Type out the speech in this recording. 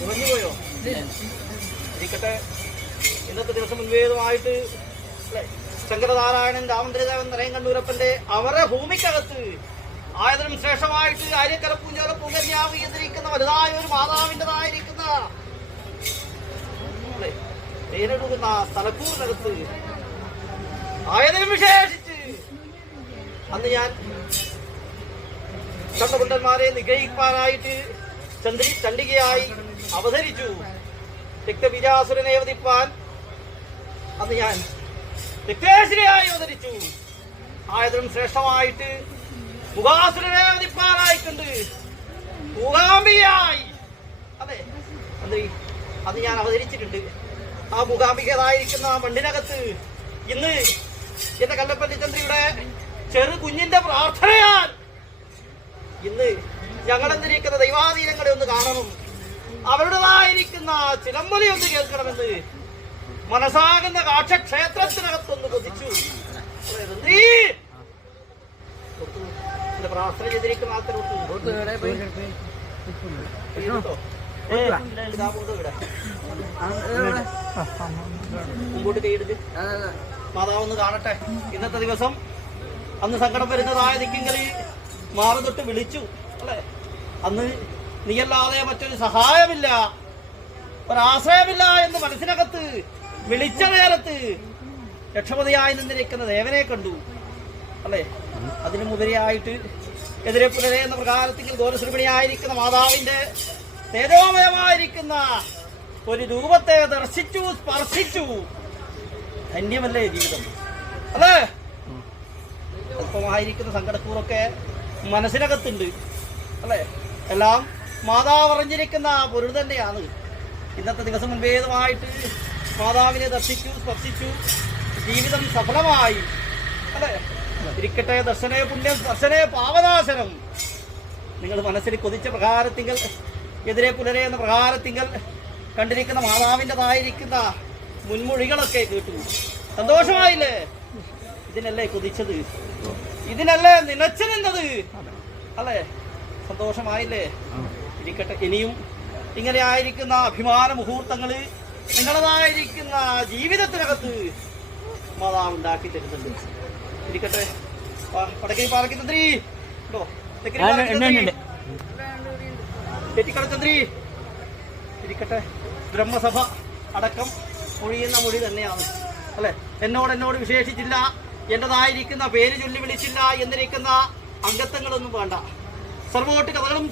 കുറഞ്ഞുപോയോ? ഇരിക്കട്ടെ. ഇന്നത്തെ ദിവസം മുൻവേദമായിട്ട് ശങ്കരനാരായണൻ, രാമചന്ദ്രദേവൻ, നിറയം കണ്ണൂരപ്പന്റെ അവരുടെ ഭൂമിക്കകത്ത് ആയതിനും ശ്രേഷ്ഠമായിട്ട് ആര്യക്കര പൂഞ്ചോല പൂങ്കന്യാവ് എന്നിരിക്കുന്ന വലുതായ ഒരു മാതാവിൻ്റെതായിരിക്കുന്ന പേരെടുക്കുന്ന സ്ഥലക്കൂറിനകത്ത് ആയതിനും വിശേഷിച്ച് അന്ന് ഞാൻ ചണ്ടകുണ്ടന്മാരെ നിഗ്രഹിക്കാനായിട്ട് ചണ്ഡികയായി അവതരിച്ചു. രക്തബീജാസുരനെ അവതരിപ്പാൻ അന്ന് ഞാൻ രക്തേശ്വരിയായി അവതരിച്ചു. ആയതിനും ശ്രേഷ്ഠമായിട്ട് മുഖാസുരനെ അവതരിപ്പാനായിട്ടുണ്ട് മൂകാംബികയായി. അതെ, അത് ഞാൻ അവതരിച്ചിട്ടുണ്ട്. ആ മൂകാംബികതായിരിക്കുന്ന മണ്ണിനകത്ത് ഇന്ന് എന്റെ കല്ലപ്പള്ളി ചന്ദ്രയുടെ ചെറു കുഞ്ഞിന്റെ പ്രാർത്ഥനയാൽ ഇന്ന് ഞങ്ങളെന്തിരിക്കുന്ന ദൈവാധീനങ്ങളെ ഒന്ന് കാണണം, അവരുടേതായിരിക്കുന്ന ചിലമ്പലി ഒന്ന് കേൾക്കണമെന്ന് മനസ്സാകുന്ന കാക്ഷക്ഷേത്രത്തിനകത്തൊന്ന് കൊതിച്ചു. പ്രാർത്ഥന ചെയ്തിരിക്കുന്ന മുമ്പോട്ട് കൈയെടുത്ത് മാതാവൊന്ന് കാണട്ടെ. ഇന്നത്തെ ദിവസം അന്ന് സങ്കടം വരുന്നതായ ദിക്കിങ്ങളിൽ മാറി തൊട്ട് വിളിച്ചു അല്ലെ. അന്ന് നീയല്ലാതെ മറ്റൊരു സഹായമില്ല, ഒരാശ്രയമില്ല എന്ന് മനസ്സിനകത്ത് വിളിച്ച നേരത്ത് രക്ഷപതിയായി നിന്നിരിക്കുന്ന ദേവനെ കണ്ടു അല്ലെ. അതിനു മുതലെയായിട്ട് എതിരെ പുലരെ എന്ന പ്രകാരത്തിൽ ഗോരശ്രീമണിയായിരിക്കുന്ന മാതാവിന്റെ തേജോമയമായിരിക്കുന്ന ഒരു രൂപത്തെ ദർശിച്ചു, സ്പർശിച്ചു. ധന്യമല്ലേ ജീവിതം അല്ലേ. അല്പമായിരിക്കുന്ന സങ്കടക്കൂറൊക്കെ മനസ്സിനകത്തുണ്ട് അല്ലെ. എല്ലാം മാതാവ് അറിഞ്ഞിരിക്കുന്ന പൊരുൾ തന്നെയാണ്. ഇന്നത്തെ ദിവസം മുൻപേതുമായിട്ട് മാതാവിനെ ദർശിച്ചു, സ്പർശിച്ചു. ജീവിതം സഫലമായി അല്ലെ. ഇരിക്കട്ടെ. ദർശനേ പുണ്യം, ദർശനേ പാവനാശനം. നിങ്ങൾ മനസ്സിൽ കൊതിച്ച പ്രകാരത്തിങ്കൽ എതിരെ പുലരെ എന്ന പ്രകാരത്തിങ്കൽ കണ്ടിരിക്കുന്ന മാതാവിൻ്റെതായിരിക്കുന്ന മുൻമൊഴികളൊക്കെ കേട്ടു. സന്തോഷമായില്ലേ? ഇതിനല്ലേ കൊതിച്ചത്, ഇതിനല്ലേ നിലച്ചു നിന്നത് അല്ലെ. സന്തോഷമായില്ലേ? ഇരിക്കട്ടെ. ഇനിയും ഇങ്ങനെ ആയിരിക്കുന്ന അഭിമാന മുഹൂർത്തങ്ങള് നിങ്ങളതായിരിക്കുന്ന ജീവിതത്തിനകത്ത് മാതാവ് ഉണ്ടാക്കി തരുന്നുണ്ട്. ഇരിക്കട്ടെ. പടക്കൈ പാറക്കി തന്ത്രി തെറ്റിക്കടച്ചന്ത്രി ഇരിക്കട്ടെ. ബ്രഹ്മസഭ അടക്കം മൊഴിയുന്ന മൊഴി തന്നെയാണ് അല്ലെ. എന്നോട് വിശേഷിച്ചില്ല, എന്റേതായിരിക്കുന്ന പേര് ചൊല്ലി വിളിച്ചില്ല എന്നിരിക്കുന്ന അംഗത്വങ്ങളൊന്നും വേണ്ട. സർവോട്ട് കഥകളും